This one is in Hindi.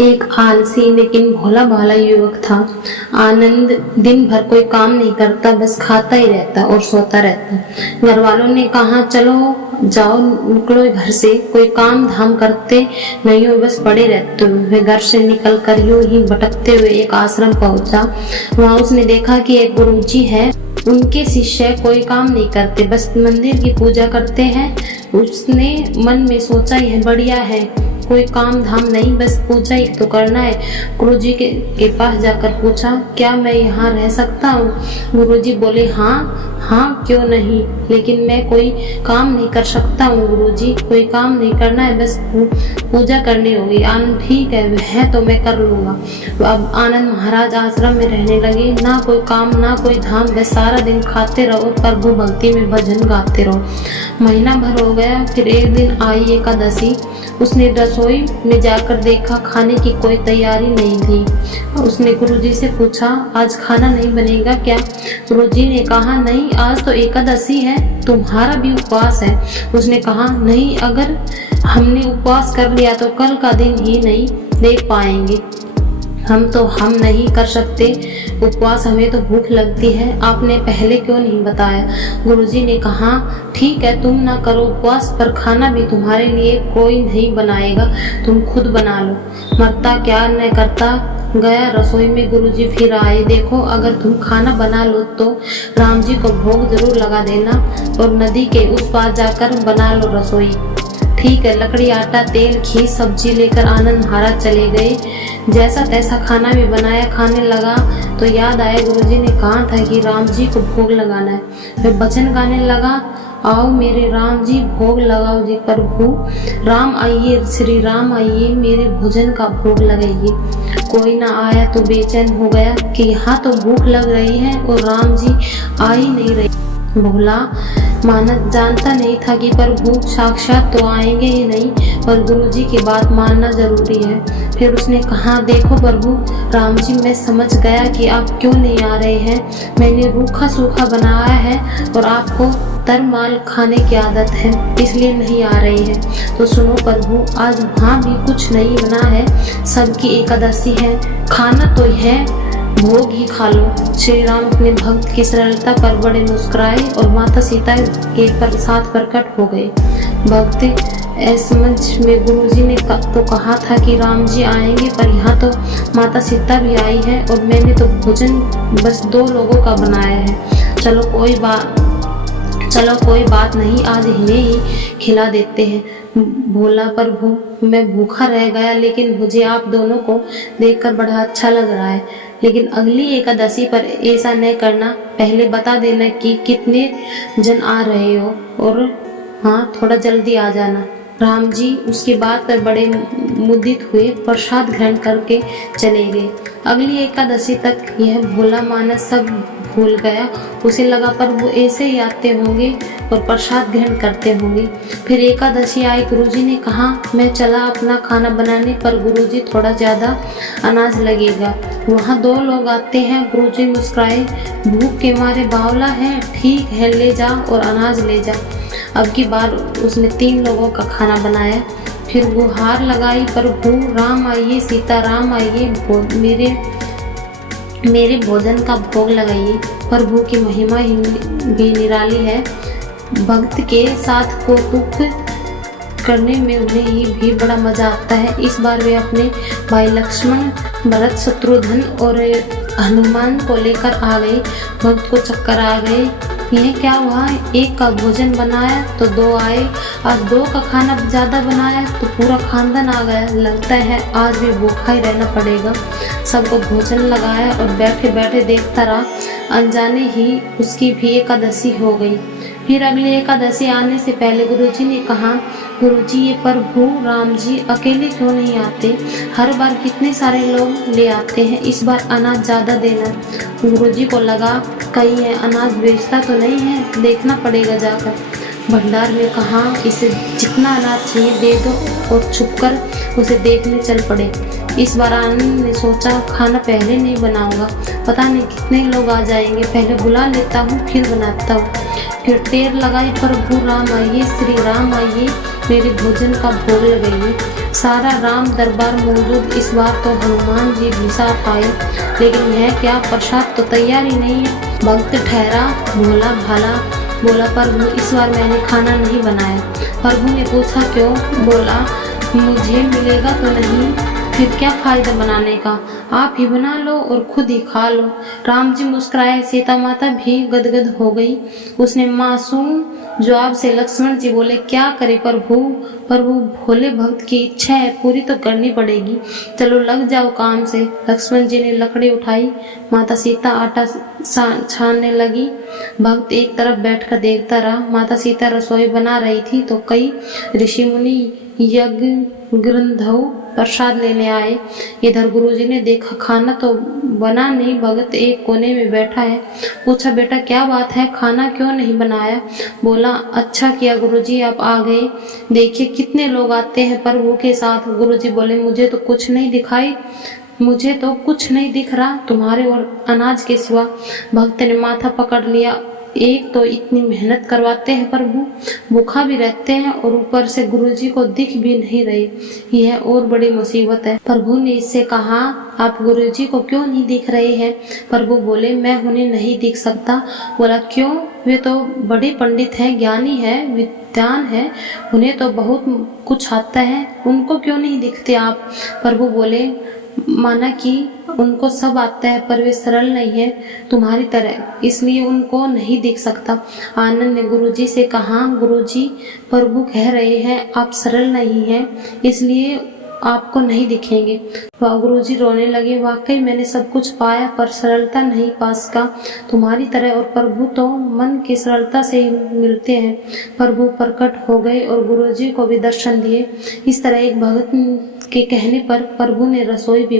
एक आलसी लेकिन भोला भाला युवक था। आनंद दिन भर कोई काम नहीं करता, बस खाता ही रहता और सोता रहता। घर वालों ने कहा चलो जाओ निकलो घर से, कोई काम धाम करते नहीं हो, बस पड़े रहते हो। वह घर से निकल कर यूं ही भटकते हुए एक आश्रम पहुंचा। वहां उसने देखा कि एक गुरुजी है, उनके शिष्य कोई काम नहीं करते, बस मंदिर की पूजा करते हैं। उसने मन में सोचा यह बढ़िया है, कोई काम धाम नहीं, बस पूजा ही तो करना है। गुरुजी के पास जाकर पूछा क्या मैं यहाँ रह सकता हूँ? गुरुजी बोले हाँ हाँ क्यों नहीं, लेकिन मैं कोई काम नहीं कर सकता हूँ गुरुजी, कोई काम नहीं करना है, बस पूजा करनी होगी। आनंद ठीक है तो मैं कर लूंगा। अब आनंद महाराज आश्रम में रहने लगे, ना कोई काम ना कोई धाम, बस सारा दिन खाते रहो और प्रभु भक्ति में भजन गाते रहो। महीना भर हो गया, फिर एक दिन आई एकादशी। उसने रसोई में जाकर देखा खाने की कोई तैयारी नहीं थी। उसने गुरुजी से पूछा आज खाना नहीं बनेगा क्या? गुरुजी ने कहा नहीं, आज तो एकादशी है, तुम्हारा भी उपवास है। उसने कहा नहीं, अगर हमने उपवास कर लिया तो कल का दिन ही नहीं देख पाएंगे। हम नहीं कर सकते उपवास, हमें तो भूख लगती है, आपने पहले क्यों नहीं बताया? गुरुजी ने कहा ठीक है तुम ना करो उपवास, पर खाना भी तुम्हारे लिए कोई नहीं बनाएगा, तुम खुद बना लो। मरता क्या न करता गया रसोई में। गुरुजी फिर आए, देखो अगर तुम खाना बना लो तो राम जी को भोग जरूर लगा देना और नदी के उस पार जाकर बना लो रसोई। ठीक है। लकड़ी, आटा, तेल, घी, सब्जी लेकर आनंद महाराज चले गए। जैसा तैसा खाना भी बनाया, खाने लगा तो याद आया गुरुजी ने कहा था कि राम जी को भोग लगाना है। फिर भजन गाने लगा, आओ मेरे राम जी भोग लगाओ जी प्रभु, राम आइए श्री राम आइए, मेरे भोजन का भोग लगाइए। कोई ना आया तो बेचैन हो गया कि यहाँ तो भूख लग रही है और राम जी आ ही नहीं रही। भोला मानस जानता नहीं था कि प्रभु साक्षात तो आएंगे ही नहीं, पर गुरुजी की बात मानना जरूरी है। फिर उसने कहा देखो प्रभु राम जी, मैं समझ गया कि आप क्यों नहीं आ रहे हैं। मैंने रूखा सूखा बनाया है और आपको तरमाल खाने की आदत है, इसलिए नहीं आ रही है। तो सुनो प्रभु, आज वहाँ भी कुछ नहीं बना है, सबकी एकादशी है, खाना तो है, भोग ही खा लो। श्री राम अपने भक्त की सरलता पर बड़े मुस्कुराए और माता सीता के साथ प्रकट हो गए। भक्त असमझ में गुरुजी ने तो कहा था कि राम जी आएंगे, पर यहाँ तो माता सीता भी आई है और मैंने तो भोजन बस 2 लोगों का बनाया है। चलो कोई बात नहीं, आज इन्हें ही खिला देते हैं। बोला प्रभु मैं भूखा रह गया, लेकिन मुझे आप दोनों को देखकर बड़ा अच्छा लग रहा है, लेकिन अगली एकादशी पर ऐसा न करना, पहले बता देना कि कितने जन आ रहे हो और हाँ थोड़ा जल्दी आ जाना। राम जी उसकी बात पर बड़े मुदित हुए, प्रसाद ग्रहण करके चले गए। अगली एकादशी तक यह भोला मानस सब भूल गया। उसे लगा प्रभु ऐसे ही आते होंगे और प्रसाद ग्रहण करते होंगे। फिर एकादशी आई, गुरुजी ने कहा मैं चला अपना खाना बनाने, पर गुरुजी थोड़ा ज़्यादा अनाज लगेगा। वहाँ 2 लोग आते हैं। गुरुजी मुस्कुराए, भूख के मारे बावला है, ठीक है ले जा और अनाज ले जा। अब की बार उसने 3 लोगों का खाना बनाया। फिर गुहार लगाई, प्रभु राम आइए, सीता राम आइए, मेरे भोजन का भोग लगाइए। प्रभु की महिमा भी निराली है। भक्त के साथ कौतुक करने में उन्हें ही भी बड़ा मजा आता है। इस बार वे अपने भाई लक्ष्मण, भरत, शत्रुघ्न और हनुमान को लेकर आ गए। भक्त को चक्कर आ गए, यह क्या हुआ, एक का भोजन बनाया तो 2 आए, आज 2 का खाना ज़्यादा बनाया तो पूरा खानदान आ गया, लगता है आज भी भूखा ही रहना पड़ेगा। सबको भोजन लगाया और बैठे बैठे देखता रहा, अनजाने ही उसकी भी एकादशी हो गई। फिर अगली एकादशी आने से पहले गुरुजी ने कहा, गुरुजी ये प्रभु राम जी अकेले क्यों नहीं आते, हर बार कितने सारे लोग ले आते हैं, इस बार अनाज ज़्यादा देना। गुरुजी को लगा कहीं है अनाज बेचता तो नहीं है, देखना पड़ेगा जाकर। भंडार में कहा इसे जितना अनाज चाहिए दे दो और छुपकर उसे देखने चल पड़े। इस बार आनंद ने सोचा खाना पहले नहीं बनाऊंगा, पता नहीं कितने लोग आ जाएंगे, पहले बुला लेता हूँ फिर बनाता हूँ। फिर टेर लगाई, प्रभु राम आइए, श्री राम आइए, मेरे भोजन का भोग लगाइए। सारा राम दरबार मौजूद। इस बार तो हनुमान जी भी साथ आए, लेकिन यह क्या प्रसाद तो तैयार ही नहीं है। भक्त ठहरा भोला भाला, बोला प्रभु इस बार मैंने खाना नहीं बनाया। प्रभु ने पूछा क्यों? बोला मुझे मिलेगा तो नहीं, फिर क्या फायदा बनाने का, आप ही बना लो और खुद ही खा लो। राम जी मुस्कुराए, सीता माता भी गदगद हो गई। उसने मासूम जवाब से लक्ष्मण जी बोले क्या करे प्रभु, प्रभु भोले भक्त की इच्छा है, पूरी तो करनी पड़ेगी, चलो लग जाओ काम से। लक्ष्मण जी ने लकड़ी उठाई, माता सीता आटा छानने लगी। भक्त एक तरफ बैठकर देखता रहा। माता सीता रसोई बना रही थी तो कई ऋषि मुनि यज्ञ गंधर्व प्रसाद लेने आए। इधर गुरुजी ने देखा खाना तो बना नहीं, भगत एक कोने में बैठा है। पूछा बेटा क्या बात है, खाना क्यों नहीं बनाया? बोला अच्छा किया गुरुजी आप आ गए, देखिए कितने लोग आते हैं प्रभु के साथ। गुरुजी बोले मुझे तो कुछ नहीं दिखाई, मुझे तो कुछ नहीं दिख रहा तुम्हारे और अनाज के सिवा। भक्त ने माथा पकड़ लिया, एक तो इतनी मेहनत करवाते हैं प्रभु, भूखा भी रहते हैं और ऊपर से गुरुजी को दिख भी नहीं रहे, यह और बड़ी मुसीबत है। प्रभु ने इससे कहा आप गुरुजी को क्यों नहीं दिख रहे हैं? प्रभु बोले मैं उन्हें नहीं दिख सकता। बोला क्यों? वे तो बड़े पंडित हैं, ज्ञानी है, विद्वान है, उन्हें तो बहुत कुछ आता है, उनको क्यों नहीं दिखते आप? प्रभु बोले माना कि उनको सब आता है पर वे सरल नहीं है तुम्हारी तरह, इसलिए उनको नहीं दिख सकता। आनंद ने गुरुजी से कहा गुरुजी प्रभु कह रहे हैं आप सरल नहीं हैं, इसलिए आपको नहीं दिखेंगे। वह गुरुजी रोने लगे, वाकई मैंने सब कुछ पाया पर सरलता नहीं पा सका तुम्हारी तरह, और प्रभु तो मन की सरलता से ही मिलते हैं। प्रभु प्रकट हो गए और गुरुजी को भी दर्शन दिए। इस तरह एक भगत के कहने पर प्रभु ने रसोई भी